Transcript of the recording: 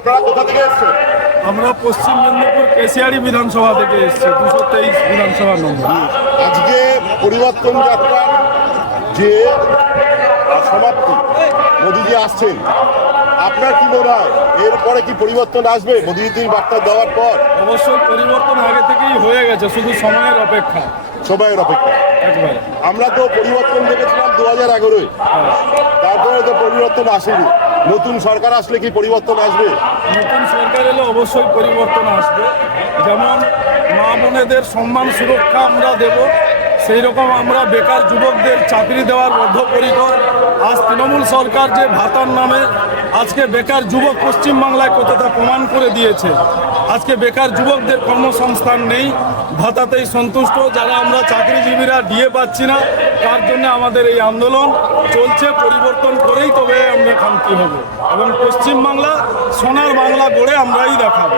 আপনারা কোথা থেকে এসছেন? আমরা পশ্চিম মেদিনীপুর কেশিয়ারি বিধানসভা থেকে এসেছি, 223 বিধানসভা নম্বর। আজকে পরিবর্তন যাত্রার যে সমাপ্তি, মোদিজি আসছেন, আপনার কি মনে হয় এরপরে কি পরিবর্তন আসবে মোদিজির বার্তা দেওয়ার পর? অবশ্যই পরিবর্তন আগে থেকেই হয়ে গেছে, শুধু সময়ের অপেক্ষা। সময়ের অপেক্ষা। একবারে আমরা তো পরিবর্তন দেখেছিলাম 2011-এ, তারপরে তো পরিবর্তন আসেনি। নতুন সরকার আসলে কি পরিবর্তন আসবে? নতুন সরকার এলে অবশ্যই পরিবর্তন আসবে। যেমন মা বোনেদের সম্মান সুরক্ষা আমরা দেব, সেই রকম আমরা বেকার যুবকদের চাকরি দেওয়ার বদ্ধপরিকর। আজ তৃণমূল সরকার যে ভাতার নামে আজকে বেকার যুবক পশ্চিমবাংলায় কতটা প্রমাণ করে দিয়েছে। আজকে বেকার যুবকদের কর্মসংস্থান নেই, ভাতাতেই সন্তুষ্ট। যারা আমরা চাকরিজীবীরা ডিএ পাচ্ছি না, তার জন্য আমাদের এই আন্দোলন চলছে। পরিবর্তন করেই তবে আমরা শান্তি হব এবং পশ্চিমবাংলা সোনার বাংলা গড়ে আমরাই দেখাবো।